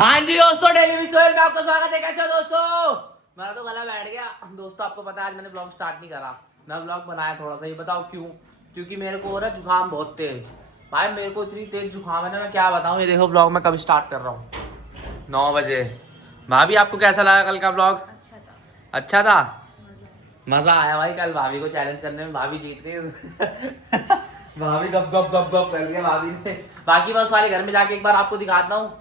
हाँ जी दोस्तों, daily visual में आपका स्वागत है। कैसे हो दोस्तों? मेरा तो गला बैठ गया दोस्तों। आपको पता है आज मैंने ब्लॉग स्टार्ट नहीं करा, मैं ब्लॉग बनाया थोड़ा सा। ये बताओ क्यों? क्योंकि मेरे को हो रहा है जुकाम बहुत तेज। भाई मेरे को इतनी तेज जुकाम है ना, मैं क्या बताऊँ। ये देखो ब्लॉग मैं कब स्टार्ट कर रहा हूँ, 9 बजे। भाभी आपको कैसा लगा कल का ब्लॉग? अच्छा था। मजा आया भाई कल भाभी को चैलेंज करने में। भाभी जीत गई। भाभी गप गप गप गप कर लिया भाभी ने। बाकी मैं उस वाले घर में जाके एक बार आपको दिखाता हूँ।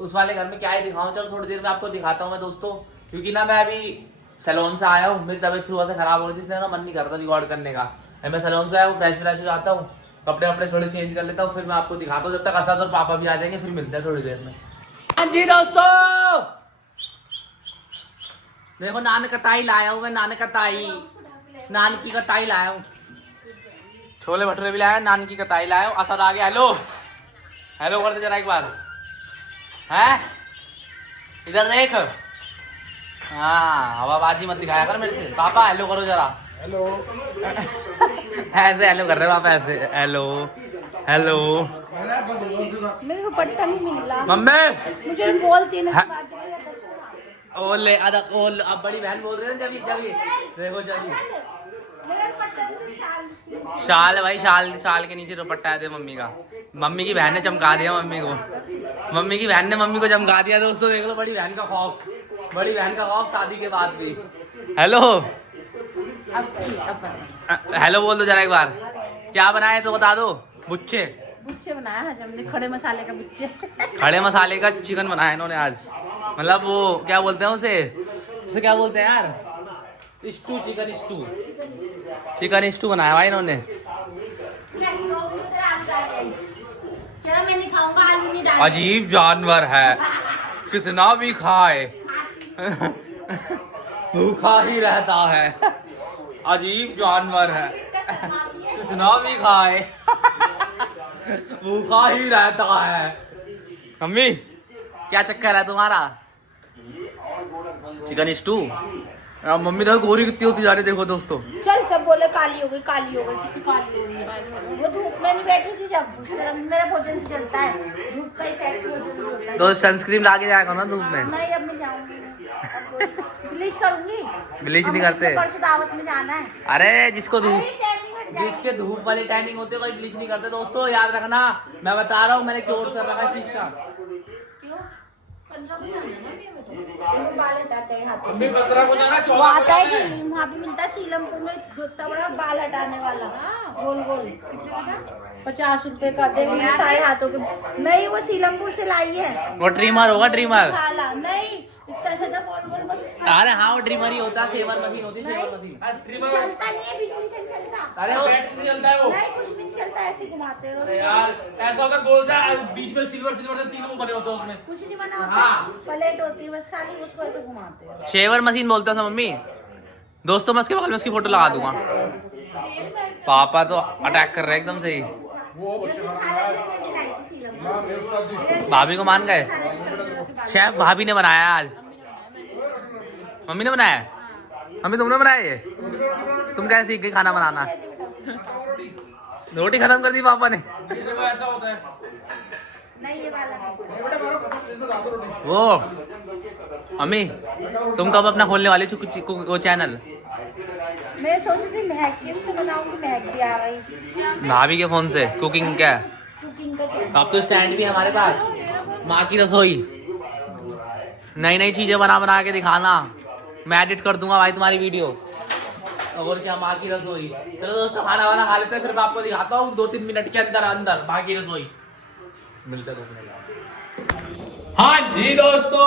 उस वाले घर में क्या ही दिखाऊं, चलो थोड़ी देर में आपको दिखाता हूँ मैं दोस्तों। क्योंकि ना मैं अभी सैलून से आया हूँ, मेरी तबीयत सुबह से खराब हो रही थी, इसलिए ना मन नहीं करता रिकॉर्ड करने का। मैं सैलून से आया हूँ, फ्रेश फ्रेश हो जाता हूँ, कपड़े वपड़े थोड़े चेंज कर लेता हूँ, फिर मैं आपको दिखाता हूँ। जब तक असद और पापा भी आ जाएंगे फिर मिलते हैं थोड़ी देर में। हाँ जी दोस्तों, देखो नान कताई लाया हूँ मैं, नान कताई, नान की कताई लाया हूँ। छोले भटूरे भी लाया, नान की कताई लाया हूँ। असद आ गया। हेलो हेलो कर दे जरा एक बार। है इधर देख। हाँ हवाबाजी मत दिखाया कर मेरे से। पापा हेलो करो जरा। हेलो। ऐसे हेलो कर रहे पापा, ऐसे हेलो हेलो। मेरे को पट्टा नहीं मिल रहा। मम्मी मुझे बोलती है ना। ओले अदा ओल। अब बड़ी बहन बोल रही है ना, जब देखो जब शाल है भाई, शाल शाल के नीचे दुपट्टा है मम्मी का। मम्मी की बहन ने चमका दिया मम्मी को। मम्मी की बहन ने मम्मी को चमका दिया दोस्तों। देख लो बड़ी बहन का खौफ, बड़ी बहन का खौफ शादी के बाद भी। हेलो हेलो बोल दो जरा एक बार। क्या बनाया तो बता दो। बुच्चे बुच्चे बनाया है हमने, खड़े मसाले का बुच्चे। खड़े मसाले का चिकन बनाया इन्होंने आज। मतलब वो क्या बोलते हैं उसे क्या बोलते हैं यार? Stew, chicken stew, chicken stew बनाया भाई इन्होंने। मैंने खाऊंगा, आलू नहीं डाल। अजीब जानवर है, कितना भी खाए भूखा ही रहता है। अजीब जानवर है, कितना भी खाए भूखा ही रहता है। मम्मी क्या चक्कर है तुम्हारा? Chicken stew. मम्मी देखो गोरी कितनी होती जा रही, देखो दोस्तों। चल सब बोले काली हो गई, काली हो गई, कितनी काली हो गई। वो धूप में नहीं बैठी थी जब, मेरा भोजन तो चलता है, धूप का इफेक्ट भोजन होता है। तो सनस्क्रीन लाके जाएगा ना धूप में। नहीं अब मैं जाऊंगी, ब्लीच करूंगी। ब्लीच नहीं करते? परसों दावत में जाना है। अरे जिसके धूप वाली टैनिंग होती है कोई ब्लीच नहीं करते दोस्तों, याद रखना। मैं बता रहा हूँ, मैंने कोर्स कर रखा है इस चीज का। बाल हटाते हैं वो आता है कि वहाँ पे मिलता है सीलमपुर में, इतना बड़ा बाल हटाने वाला गोल गोल। 50 रुपए का दे, सारे हाथों के। नहीं वो सीलमपुर से लाई है। वो ट्रिमर होगा, ट्रिमर। नहीं इतना सा गोल गोल बस। अरे हाँ वो ट्रिमर ही होता है, शेवर मशीन होती है, शेवर मशीन। चलता नहीं है, बिजली से नहीं चलता। अरे वो नहीं चलता है वो। नहीं कुछ भी नहीं चलता, ऐसे घुमाते रहो। यार ऐसा होता गोल सा, बीच में सिल्वर सिल्वर से 3 वो बने होते हैं उसमें। कुछ नहीं बना होता। हाँ। प्लेट होती है बस, खाली उसको ऐसे घुमाते हैं। शेवर मशीन बोलते हैं मम्मी। दोस्तों मैं उसके बगल में उसकी फोटो लगा दूंगा। पापा तो अटैक कर रहे हैं एकदम से ही। भाभी को मान गए। शेफ भाभी ने बनाया आज। मम्मी ने बनाया? मम्मी तुमने बनाया ये? तुम कैसे सीख गई खाना बनाना? रोटी खत्म कर दी पापा ने। ऐसा होता है। नहीं ये वाला वो मम्मी तुम कब अपना खोलने वाली वो चैनल? मैं सोच रही थी महक किससे बनाऊंगी, महक भी आ गई भाभी के फोन से। कुकिंग क्या? कुकिंग का चैनल। अब तो स्टैंड भी है हमारे पास। माँ की रसोई, नई नई चीजें बना बना के दिखाना। मैं एडिट कर दूंगा भाई तुम्हारी वीडियो। और क्या, माँ की रसोई। चलो दोस्तों खाना वाना खा लेते हैं, फिर मैं आपको दिखाता हूँ 2-3 मिनट के अंदर अंदर माँ की रसोई। मिलते हैं। हाँ जी दोस्तों,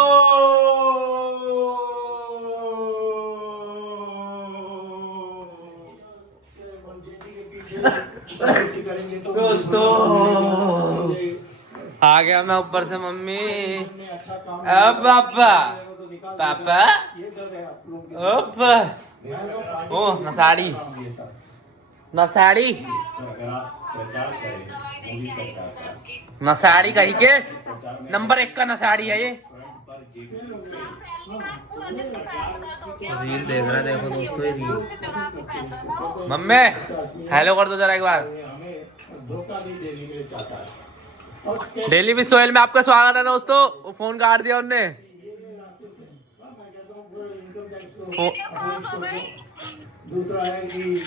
आ गया मैं ऊपर से। मम्मी अब पापा पापा ओ नसाड़ी नसाड़ी नसाड़ी कही के नंबर 1 का नसाड़ी है ये। रील देख रहा है, देखो दोस्तों ये रील। मम्मी हेलो कर दो जरा एक बार। धोखा नहीं देने के लिए चाहता है। डेली विद सोहेल में आपका स्वागत है दोस्तों। वो फोन काट दिया उनने। दूसरा है कि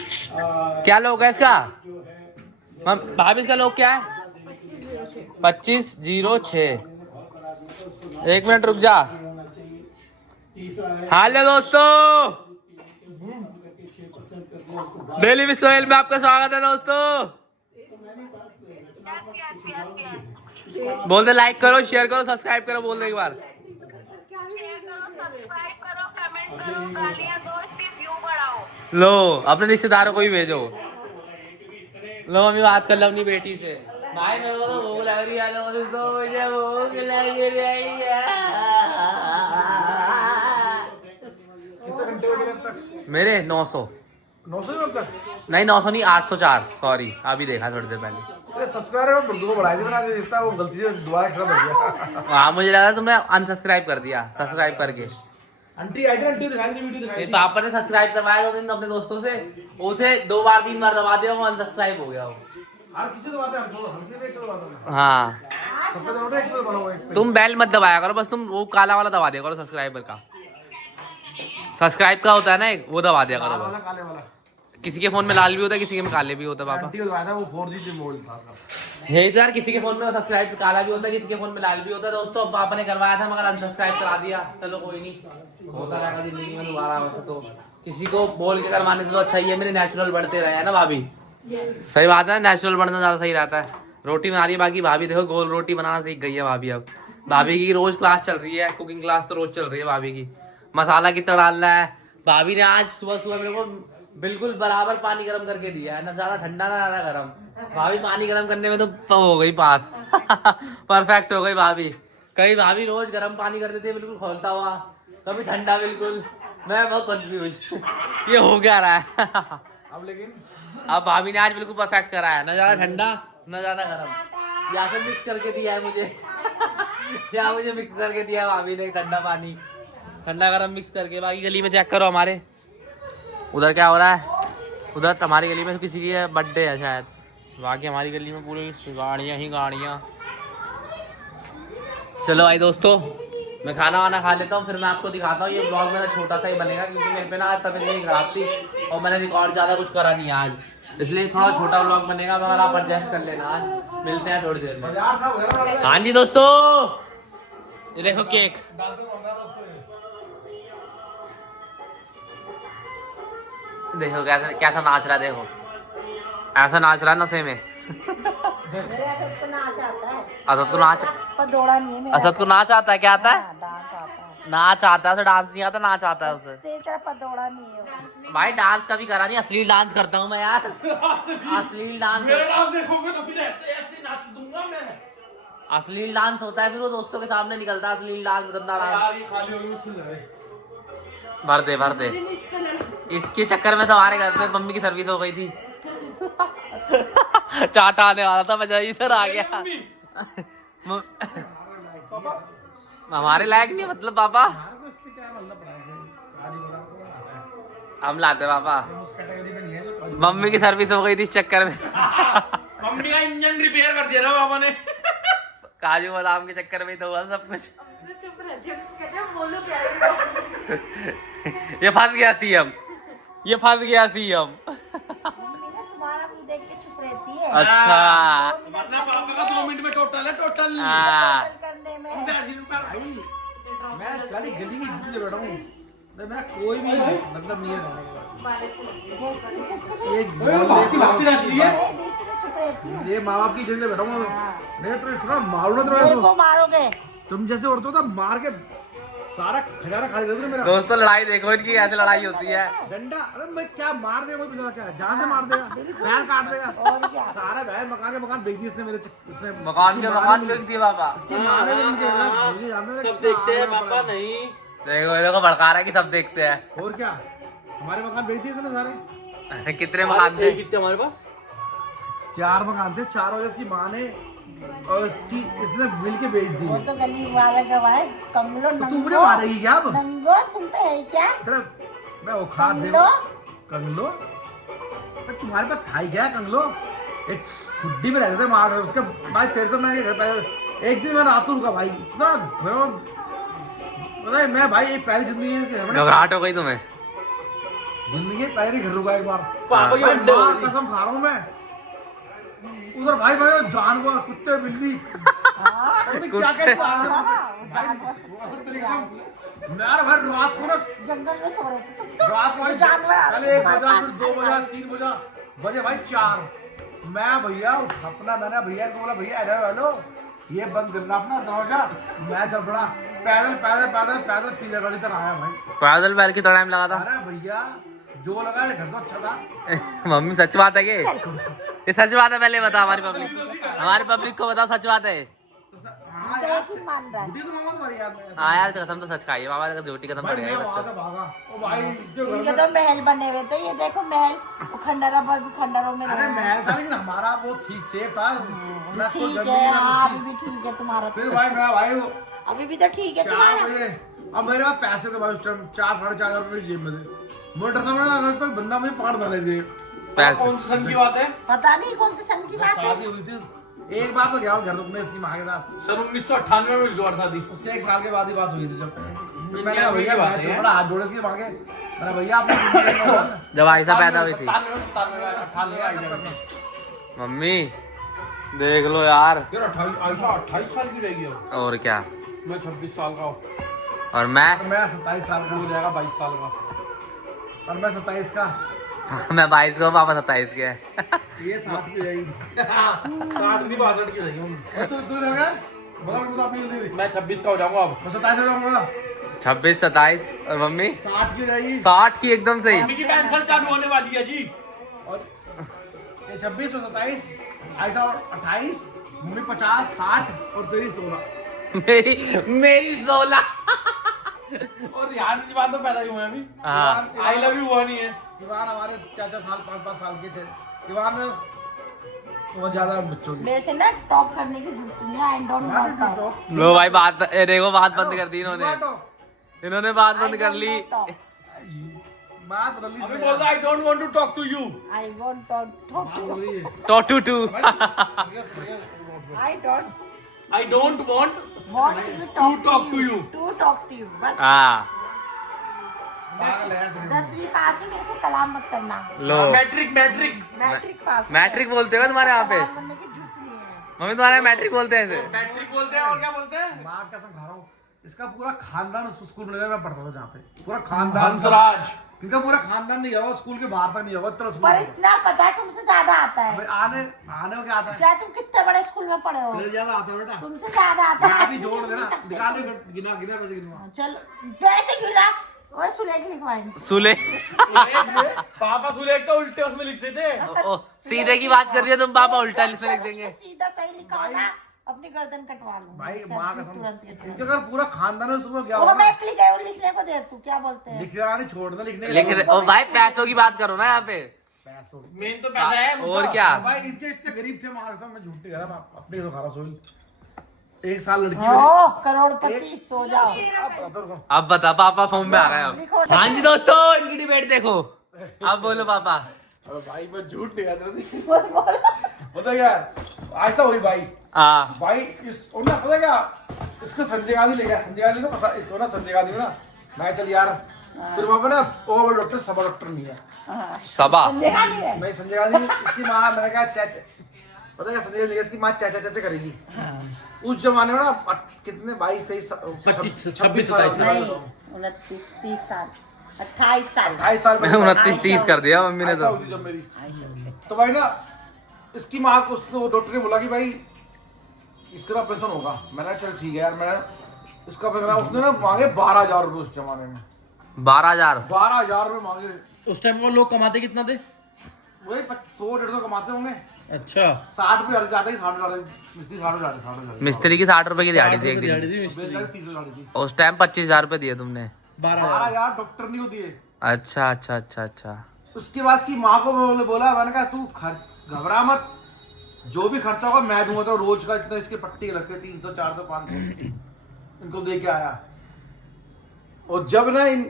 क्या लोग है इसका? भाभी इसका लोग क्या है? 2506। एक मिनट रुक जा। हेलो दोस्तों, डेली विद सोहेल में आपका स्वागत है दोस्तों। बोल दे लाइक करो, शेयर करो, सब्सक्राइब करो। बोल दे एक बार। लो अपने रिश्तेदारों को भी भेजो। लो मम्मी बात कर लो अपनी बेटी से। भाई मेरे को तो भूख लग रही है दोस्तों, मुझे भूख लग रही है। मेरे 900 900 नहीं 900 नहीं 804। सॉरी अभी देखा थोड़ी देर पहले। सब्सक्राइबर को बढ़ाई थी मैंने, जितना वो गलती से दोबारा खड़ा कर दिया। हाँ मुझे लगा तुमने अनसब्सक्राइब कर दिया। सब्सक्राइब करके आंटी आई थी, आंटी दिखाई थी, वीडियो दिखाई मेरे थी। पापा ने सब्सक्राइब करवाया 2 दिन अपने दोस्तों से। उसे 2 बार 3 बार दबा दिया, वो अनसब्सक्राइब हो गया वो। हर किसी दबाते हैं, हल्के पे एक तो दबाते हैं। हाँ सबसे दबाते हैं, एक तो दबाओ, एक पे। तुम बेल मत दबाया करो, बस तुम वो काला वाला दबा दिया करो। सब्सक्राइबर का, सब्सक्राइब का होता है ना एक, वो दबा दिया करो लाल बस। वाला, काले वाला। किसी के फोन में लाल भी होता है, किसी के में काले भी होता है पापा। आंटी को दबाया था, वो 4G मोबाइल था उसका। यही तो यार, किसी के फोन में सब्सक्राइब काला भी होता है, किसी के फोन में लाल भी होता है दोस्तों। पापा ने करवाया था मगर अनसब्सक्राइब करा दिया। चलो कोई नहीं, होता रहेगा जिंदगी में दोबारा। वैसे तो किसी को बोल के करवाने से तो अच्छा ही है मेरे नेचुरल बढ़ते रहे, है ना भाभी? सही बात है, नेचुरल बढ़ना ज्यादा सही रहता है। रोटी बना रही है बाकी भाभी, देखो गोल रोटी बनाना सीख गई है भाभी। अब भाभी की रोज क्लास चल रही है, कुकिंग क्लास तो रोज चल रही है भाभी की। मसाला कितना डालना है भाभी ने आज सुबह सुबह मेरे को बिल्कुल बराबर पानी गर्म करके दिया है, ना ज्यादा ठंडा ना ज्यादा गर्म। भाभी पानी गर्म करने में तो हो गई पास। परफेक्ट हो गई भाभी। कहीं भाभी रोज गर्म पानी कर देती है बिल्कुल खोलता हुआ, कभी ठंडा बिल्कुल। मैं बहुत कंफ्यूज, ये हो क्या रहा है? अब लेकिन अब भाभी ने आज बिल्कुल परफेक्ट करा है, ना ज्यादा ठंडा ना ज्यादा गर्म। या फिर मिक्स करके दिया है मुझे। या मुझे मिक्स करके दिया है भाभी ने, ठंडा पानी ठंडा गर्म मिक्स करके। बाकी गली में चेक करो हमारे उधर क्या हो रहा है। उधर हमारी गली में किसी की बर्थडे है शायद। बाकी हमारी गली में पूरी गाड़ियाँ ही गाड़ियाँ। चलो भाई दोस्तों, मैं खाना वाना खा लेता हूँ, फिर मैं आपको दिखाता हूँ। ये ब्लॉग मेरा छोटा सा ही बनेगा क्योंकि मेरे पे ना आज तबीयत नहीं खराब थी और मैंने रिकॉर्ड ज़्यादा कुछ करा नहीं आज, इसलिए थोड़ा छोटा ब्लॉग बनेगा। मगर आप एडजस्ट कर लेना। आज मिलते हैं थोड़ी देर में। बाजार था उधर। हाँ जी दोस्तों, ये देखो केक। देखो कैसा कैसा नाच रहा है, देखो ऐसा नाच रहा है नशे में। असद को नाच आता है, असद को नाच, पदौड़ा नहीं है मेरा। असद को नाच आता है? क्या आता है? डांस आता है। नाच आता है उसे, डांस नहीं आता, नाच आता है उसे। तेरी तरह पदौड़ा नहीं है। भाई डांस कभी करा नहीं, अश्लील डांस करता हूँ मैं यार। अश्लील डांस, मेरा डांस देखोगे तो फिर ऐसे ऐसे नाच दूंगा मैं। अश्लील डांस होता है फिर वो दोस्तों के सामने निकलता है। अश्लील डांस, गंदा डांस। यार ये खाली होगी मुझे लग रहा है। भर दे भर दे। इसके चक्कर में तो हमारे घर पे मम्मी की सर्विस हो गई थी। चाटा आने वाला था, मैं इधर आ गया। हमारे लायक नहीं मतलब पापा, हम लाते पापा। मम्मी की सर्विस हो गई थी इस चक्कर में। मम्मी का इंजन रिपेयर कर दिया ना पापा ने। काजू बादाम के चक्कर में ही तो हुआ सब कुछ। ये फंस गया सीएम, ये फंस गया सीएम। तुम्हारा मुंह देख के चुप रहती है। अच्छा अपना पापा का 2 मिनट में टोटल है, टोटल। हाँ। करने में मैं खाली गली की जिद ले बैठा हूँ, मेरा कोई भी मतलब नहीं है। ये माँ बाप की जिद ले बैठा हूँ मैं, तो इतना मारूंगा मेरे को मारोगे। तुम जैसे औरतों का मार के सारा खजाना खा लेते मेरा। दोस्तों लड़ाई देखो इनकी, ऐसे लड़ाई होती है। डंडा, अरे मैं क्या मार देगा, कोई बेचारा क्या है, जान से मार देगा, पैर काट देगा। और क्या? सारा भाई मकान के मकान बेच दिए इसने मेरे। मकान के मकान बेच दिए पापा। सब देखते हैं पापा नहीं। देखो ये लोग भड़का रहा है कि सब देखते हैं। और क्या, हमारे मकान बेच दिए इसने सारे। कितने मकान थे? कितने हमारे पास? 4 मकान थे, 4 वजह इसकी माँ ने और इसने मिल के बेच दी। वो तो गली वाला गवाए। कमलो तो तुमने मारेगी क्या अब? नंगो तुम पे है क्या? मैं वो खा दे कमलो कंगलो, तुम्हारे पास था ही क्या कंगलो? एक खुड्डी में रहते थे मार उसके भाई तेरे तो मैं घर पे एक दिन मैं रात को रुका भाई इतना पता है मैं भाई एक पहली जिंदगी है घबराहट हो गई तुम्हें? जिंदगी पहले घर रुका एक बार पापा की भाई बर्थडे हो माँ गई। कसम खा रहा हूँ मैं उधर भाई भाई जानवर कुत्ते बिल्ली क्या क्या यार भाई रात को ना जंगल में सो रहे थे रात को जानवर आ पहले 1 बजा फिर 2 बजा 3 बजे भाई 4 मैं भैया अपना मैंने भैया को बोला भैया इधर हेलो ये बंद करना अपना दरवाजा मैं चल पड़ा पैदल पैदल पैदल पैदल 3 गाड़ी तक आया भाई पैदल बैल की थोड़ा टाइम लगा था। अरे भैया जो लगा घर तो अच्छा था मम्मी सच बात है ये सच बात है? पहले बता हमारी पब्लिक को बताओ, सच बात है? हाँ तो एक ही मान रहा है। बुद्धि तो मामा तुम्हारी यार हाँ यार कसम तो सच खाई है, बाबा का झूठी कसम पड़ भाई मैं गई वहाँ से बच्चों। भागा ओ भाई जो घर इनके में तो महल बने हुए थे, ये देखो महल खंडरा पर खंडरों में अरे रहे। महल था लेकिन हमारा वो ठीक सेफ था ना कोई ठीक गंदगी है, ना हाँ, कुछ अभी भी ठीक है तुम्हारा तो। फिर भाई मैं भाई वो अभी भी तो ठीक है 4 तुम्हारा। बजे अब मेरे पास पैसे थे भाई उस टाइम 4-4.5 रुपए जेब में थे मोटर था मेरा अगर कोई बंदा मुझे पकड़ डाले थे पैसे कौन सी सन की बात है? पता नहीं कौन सी सन की बात है। शादी हुई थी एक बार तो गया हूँ घर रुकने इसकी माँ के साथ सन 1998 में हुआ था दी। उसके 1 साल के बाद ही बात हुई थी जब फिर मैंने कहा अभी भैया की बात मैं है। तो बड़ा हाथ जोड़े इसकी माँ के मैंने भैया आपने जिंदगी में जब आयशा पैदा हुई थी। 97 मम्मी देख लो यार, यार 28 साल की रहेगी अब। और क्या। मैं 26 साल का हूँ। और मैं मैं 27 साल का हो हूँ जाएगा 22 साल का। और मैं 27 का मैं 22 को, पापा 27 के है। ये साथ की रहेगी 62 की रही हूँ। तू लगा बता अपनी जल्दी मैं 26 का हो जाऊंगा अब। मैं 27 हो जाऊंगा 26, 27 और मम्मी 60 की रहेगी 60 की एकदम सही। मम्मी की पेंशन चालू होने वाली है जी। और ये 26 और 27 ऐसा और 28 मम्मी 50 60 और तेरी 16 मेरी 16। और यार की बात तो पैदा ही हुए अभी। हाँ आई लव यू हुआ नहीं है। दीवान हमारे 4-4 साल 5-5 साल के थे दीवान बहुत ज्यादा बच्चों की मेरे से ना टॉक करने की जरूरत नहीं है। आई डोंट वांट लो भाई बात, ये देखो बात बंद कर दी इन्होंने बात बंद कर ली। बात बदली अभी बोलता I don't want to talk to you. I want talk to you. तो to I don't want want you talk to you. To talk to you बस। हाँ 10वीं पास में मेरे से कलाम मत करना। लो मैट्रिक मैट्रिक पास में। मैट्रिक बोलते हैं तुम्हारे यहाँ पे? कलाम बनने की झूठ नहीं है। मम्मी तुम्हारे यहाँ मैट्रिक बोलते हैं इसे? मैट्रिक बोलते हैं और क्या बोलते हैं? माँ कसम खा रहा हूँ इसका पूरा खानदान उस स्कूल में मैं पढ़ता था जहाँ पे पूरा खानदान हंसराज। इनका पूरा खानदान नहीं होगा स्कूल के बाहर तक नहीं होगा इतना स्कूल पर में। इतना पता है तुमसे ज्यादा आता भाई है। आने आने को क्या आता है चाहे तुम कितने बड़े स्कूल में पढ़े हो, मेरे ज्यादा आता है बेटा तुमसे ज्यादा आता है। अभी जोड़ देना निकाल गिना गिना पैसे गिनवा चलो पैसे गिरा वो सुलेख लिखवाएंगे। सुले पापा सुलेख तो उल्टे उसमें लिखते थे। ओ, सीधे की बात कर रही है तुम, पापा उल्टा लिखने लिख देंगे। सीधा सही लिखा होगा अपनी गर्दन कटवा लूंगी भाई सब माँ कुछ कसम तुरंत के इनके तुरंत। अगर पूरा खानदान है उसमें क्या वो होगा मैं एप्लीकेशन लिखने को दे तू क्या बोलते हैं। लिख रहा नहीं छोड़ना लिखने का। लिख रहे ओ भाई, पैसों की बात करो ना यहाँ पे। पैसों मेन तो पैसा है। और क्या। भाई इनके इतने गरीब थे माँ कसम मैं झूठ नहीं कह रहा अपने तो खा रहा सोई 1 साल लड़की ओ करोड़पति सो जाओ। अब बता, पापा फॉर्म में आ रहा है लिखो। अब। हाँ जी दोस्तों, इनकी डिबेट देखो। अब बोलो पापा। अरे भाई मैं झूठ नहीं कहता थी बोल बोल। पता क्या ऐसा हुई भाई हाँ भाई इस उन्हें पता क्या इसको संजय गांधी ले गया संजय गांधी को पसंद इसको ना संजय गांधी को ना मैं चल यार फिर वहाँ पे ना वो डॉक्टर सभा डॉक्टर नहीं है सबा। देखा नहीं है। मैं संजय गांधी इसकी माँ मैंने कहा चाचा पता क्या संजय गांधी इसकी माँ चाचा चाचा करेगी उस जमाने में ना कितने 22-23 26 साल नहीं 29 30 साल 28 साल 28 साल 29-30 कर दिया मम्मी ने ऐसा तो। होती जब मेरी तो भाई ना इसकी माँ को उसको डॉक्टर ने बोला कि भाई इसका ऑपरेशन होगा मैंने चल ठीक है यार मैं इसका ऑपरेशन उसने ना मांगे 12,000 रुपए उस जमाने में 12,000। 12,000 रुपए मांगे उस टाइम वो लोग कमाते कितना थे? वही 100-150 कमाते होंगे अच्छा 60 रुपए जाते ही 60 मिस्त्री 60 मिस्त्री की 60 रुपए की दिहाड़ी थी एक दिन। 30 थी उस टाइम 25,000 रुपए दिए तुमने? 12,000 डॉक्टर नहीं होती है अच्छा अच्छा अच्छा अच्छा। उसके बाद की माँ को मैंने बोला मैंने कहा तू घबरा मत जो भी खर्चा होगा मैं दूंगा तो रोज का इतना इसके पट्टी के लगते 300 400 500 इनको दे के आया और जब ना इन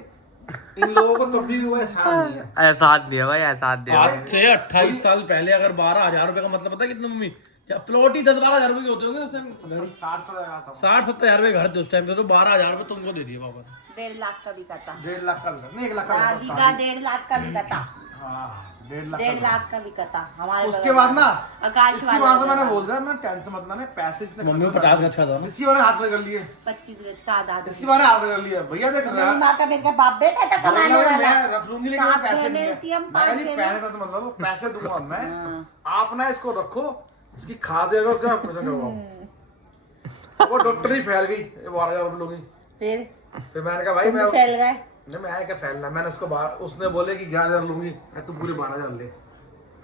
इन लोगों को तब भी वो एहसान नहीं है। एहसान नहीं है भाई, एहसान नहीं है। आज से 28 साल पहले अगर 12,000 रुपए का मतलब पता है कितना मम्मी? क्या प्लॉट ही 10-12 हजार रुपए के होते होंगे उस टाइम। 60-70 हजार रुपए घर थे उस टाइम पे, तो 12,000 रुपए तुमको दे दिए पापा ने। 1.5 लाख का बिका था। 1.5 लाख का नहीं, 1 लाख का दादी का 1.5 लाख का बिका था। हाँ 1.5 1.5 लाख का बिका था हमारे। उसके बाद ना आकाश इसके बाद से मैंने बोल दिया, मैं टेंशन मत लेना, पैसे इतने मम्मी को 50 गज का था। इसी वाले हाथ में कर लिए, 25 गज का आधा। इसकी बारे हाथ में कर लिया भैया। देख रहा मेरी माँ का मेरे का बाप बेटा था कमाने वाला। मैं रख लूंगी लेकिन मैं 7 पैसे बहनें नहीं थी हम, मैं 5 कहा जी बहनें। पैसे का तो मतलब पैसे दूंगा मैं, आप ना इसको रखो, इसकी खाद देगा क्या ऑपरेशन करवाओ। वो डॉक्टर ही फैल गई 12,000 रुपए लोगी। फिर मैंने कहा भाई मैं फैल गए। नहीं मैं क्या फैलना, मैंने उसको उसने बोले कि 11,000 लूंगी, तू पूरे 12,000 ले,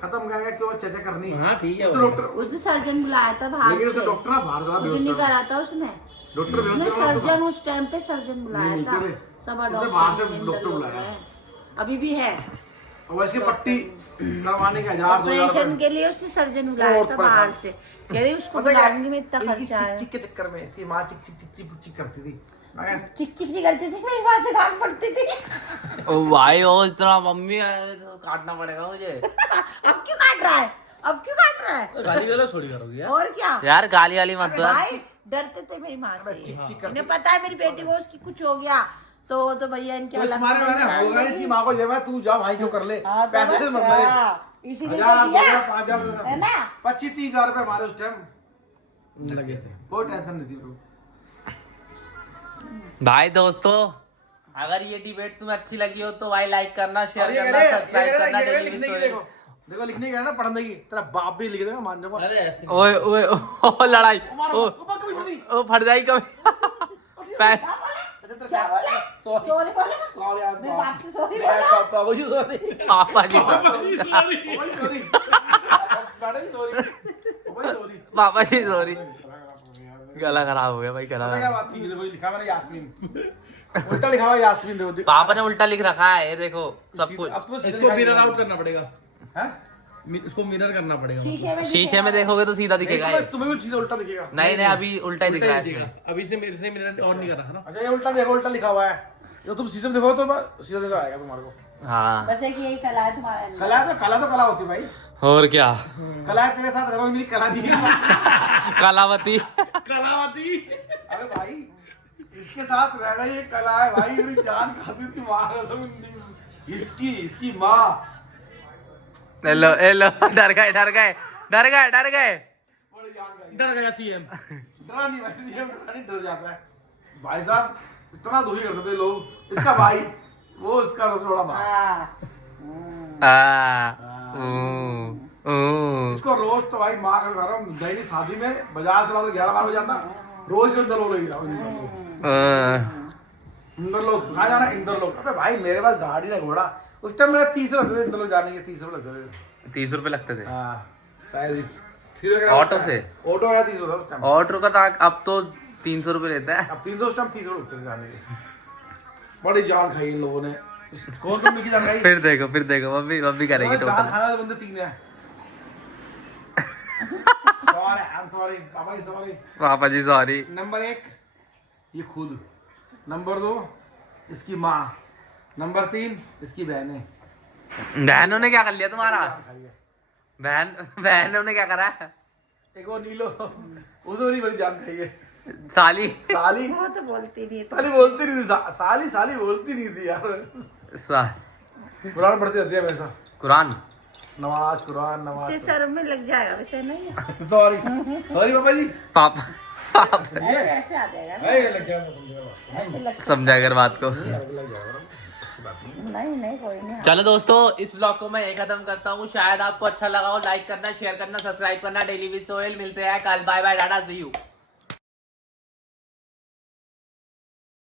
खत्म करेगा क्यों चर्चा करनी। हाँ ठीक है। तो डॉक्टर उसने सर्जन बुलाया था बाहर लेकिन से। उसने डॉक्टर ना बाहर का कुछ नहीं करा था उसने। डॉक्टर उसने सर्जन उस टाइम पे सर्जन बुलाया नहीं था। मिलते थे। सब उसने बाहर से डॉक्टर डॉक्टर बुलाया। अभी भी है। और इसकी पट्टी करवाने के 1,000-2,000 ऑपरेशन के लिए उसने सर्जन बुलाया बहुत था परेशान। बाहर से। कह रही उसको पता क्या बुलाऊंगी मैं, इतना इनकी खर्चा है। चिक के चक्कर में इसकी माँ चिक चिक चिक चिक चिक करती थी। मैं कहा, चिक चिक नहीं करती थी, मेरी माँ से गांड पड़ती थी। ओ भाई ओ इतना मम्मी तो काटना पड़ेगा मुझे। अब क्यों काट रहा है? अब क्यों काट रहा है? गाली गलौज थोड़ी करोगी यार। और क्या यार गाली वाली मत दो यार। भाई, डरते थे मेरी माँ से। चिक चिक करती इन्हें पता है मेरी बेटी को उसकी कुछ हो गया तो भैया इनके तो इस मारे मैंने होगा नहीं, इसकी माँ को ये मैं तू जा भाई क्यों कर ले, हाँ, तो पैसे बस, से मत ले। हाँ, इसीलिए 1,000, तो दिया 2,000, 5,000 है ना। 25-30 रुपए हमारे उस टाइम लगे थे, कोई टेंशन नहीं थी ब्रो। भाई दोस्तों अगर ये डिबेट तुम्हें अच्छी लगी हो तो भाई लाइक करना, और शेयर ये करना, करे, सब्सक्राइब ये करना। करे, डेली लिखने की विश देखो देखो लिखने की है ना, पढ़ने की तेरा बाप भी लिख देगा, मान जाओ। अरे ऐसे ओए ओए ओ लड़ाई ओ ओ फट जाएगी कभी। क्या बोला? सॉरी बोला? मेरे बाप से सॉरी बोला? पापा जी सॉरी, पापा जी सॉरी। गला खराब हो गया भाई, गला क्या बात थी, देखो लिखा मैंने यास्मीन, उल्टा लिखा हुआ यास्मीन। देखो पापा ने उल्टा लिख रखा है, ये देखो सब कुछ। अब तो इसको मिरर आउट करना पड़ेगा, हैं? इसको मिरर करना पड़ेगा। शीशे में देखोगे तो सीधा दिखेगा ये। तुम्हें भी सीधा उल्टा दिखेगा। नहीं नहीं अभी उल्टा ही दिख रहा है इसमें। अभी इसने मेरे से मिरर ऑन नहीं कर रहा है ना। अच्छा ये उल्टा देखो, उल्टा लिखा हुआ है, जो तुम शीशे में देखो तो सीधा सीधा आएगा तुम्हारे को। हाँ बस एक यही कला है तुम्हारे अंदर। कला तो कला होती है भाई, और क्या। कला है तेरे साथ, मेरी कला नहीं है। कलावती। कलावती। अरे भाई इसके साथ रहना ये कला है भाई, मेरी जान खाती थी माँ कसम। इसकी माँ हेलो हेलो, डर गए डर गए डर गए डर गए। बड़ी जान खाई। डर गया सीएम। डरा नहीं भाई, ये डर जाता है भाई साहब, इतना दुखी करते थे लोग। इसका भाई वो उसका थोड़ा भाई, हाँ। इसको रोज तो भाई माँ का घर दैनिक शादी में बाजार चला तो 11-12 बजे जाता, रोज के अंदर लोग इंदर लोग कहाँ जाना, इंदर लोग। अबे भाई मेरे पास गाड़ी ना घोड़ा, उस टाइम मेरा 30 लगते थे इंदर लोग जाने के, 30 लगते थे। 30 रुपए लगते थे शायद ऑटो से। ऑटो वाला 30 होता उस टाइम, ऑटो का तो अब तो 300 रुपए लेता है। अब 300 उस टाइम 30 लगते थे जाने के। बड़ी जान खाई इन लोगों ने। कौन कौन की जान खाई? फिर देखो मम्मी करेगी जान टोटल। खाने वाले बंदे 3 हैं। सॉरी आई एम सॉरी पापा जी, सॉरी पापा जी सॉरी। नंबर 1 ये खुद, नंबर 2 इसकी माँ, नंबर 3 इसकी बहनें। बहनों ने क्या कर लिया तुम्हारा? बहनों ने क्या करा? एक वो नीलो, उसने बड़ी बड़ी जान खाई है। साली साली वो तो बोलती नहीं थी। साली बोलती नहीं थी, साली बोलती नहीं थी यार। कुरान पढ़ती रहती है हमेशा, कुरान। नमाज कुरान इससे नमाज। सर में लग जाएगा वैसे नहीं। सॉरी पापा जी, पापा ऐसे आ जाएगा ना, ये लग गया, मैं समझ गया। ऐसे लग समझा कर बात को। लग जाएगा। नहीं कोई नहीं। चलो दोस्तों इस ब्लॉग को मैं यही खत्म करता हूँ। शायद आपको अच्छा लगा हो, लाइक करना, शेयर करना, सब्सक्राइब करना। डेली विश सोहेल, मिलते हैं कल। Bye bye, tata, see you.